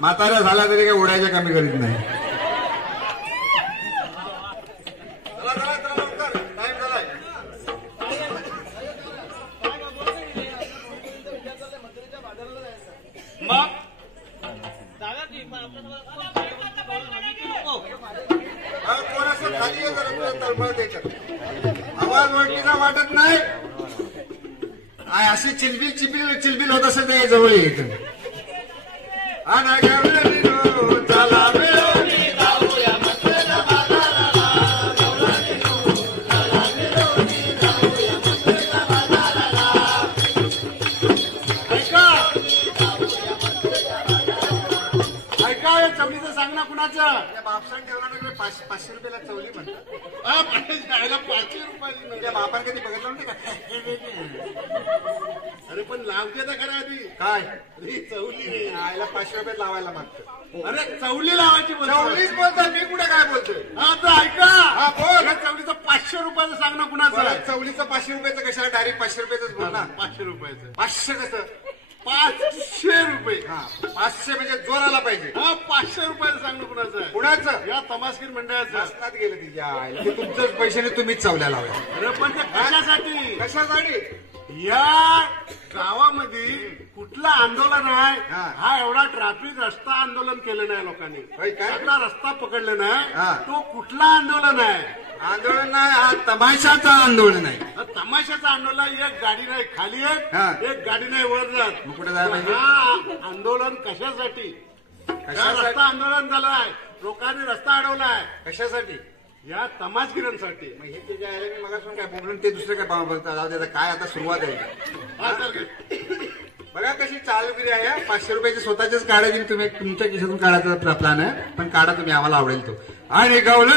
म्हातारा झाला तरी काही उडायच्या कमी करीत नाही. कोणाचं खाली आहे जरा तळमळ आवाज ओळखीचा वाटत नाही. अशी चिलबिल चिलबिल चिलबिल होत असेल तर जवळ येत. चवलीचं सांग ना कुणाचं. बापसान ठेवला ना 500 रुपयाला चवली म्हणतात. 500 रुपयाची त्या बापान कधी बघितलं नव्हतं का. अरे पण लावते तर खरं आधी काय चवली आयला 500 रुपये लावायला मागतो. अरे चवली लावायची चवलीच बोलतात मी कुठे काय बोलतोय. हा तर ऐका. हा बोल. चवलीचं 500 रुपयाचं सांग ना कुणाचं. चवलीचं 500 रुपयाचं कशाला डायरेक्ट 500 रुपयाच बोल ना. 500 रुपयाचं 500 कसं 500 रुपये. हा 500 म्हणजे जोर आला पाहिजे. हा 500 रुपयाचं सांग ना कुणाचं. कुणाचं या तमासगीर मंडळाचं. असतात गेलं तिच्या आईला ते तुमच्याच पैशाने तुम्हीच चवल्या लावायचं. अरे पण ते कशासाठी कशासाठी. या गावामध्ये कुठलं आंदोलन आहे. हा एवढा ट्रॅफिक रस्ता आंदोलन केलं नाही लोकांनी. कुठला रस्ता पकडलं नाही तो कुठला आंदोलन आहे. आंदोलन नाही हा तमाशाचं आंदोलन आहे. तमाशाचं आंदोलन. एक गाडी नाही खाली येत एक गाडी नाही वर जात. कुठे जायला पाहिजे. आंदोलन कशासाठी. रस्ता आंदोलन झालं आहे. लोकांनी रस्ता अडवलाय कशासाठी या तमाशगिरांसाठी. मग हे ते जे आहे मी मगासून काय बोलून ते दुसरे काय जाऊ द्या. काय आता सुरुवात आहे. बघा कशी चालूगिरी आहे. 500 रुपयाची स्वतःच्याच काढायची तुम्ही तुमच्या खिशातून काढायचा प्लॅन आहे. पण काढा तुम्ही आम्हाला आवडेल तो. आणि गवलं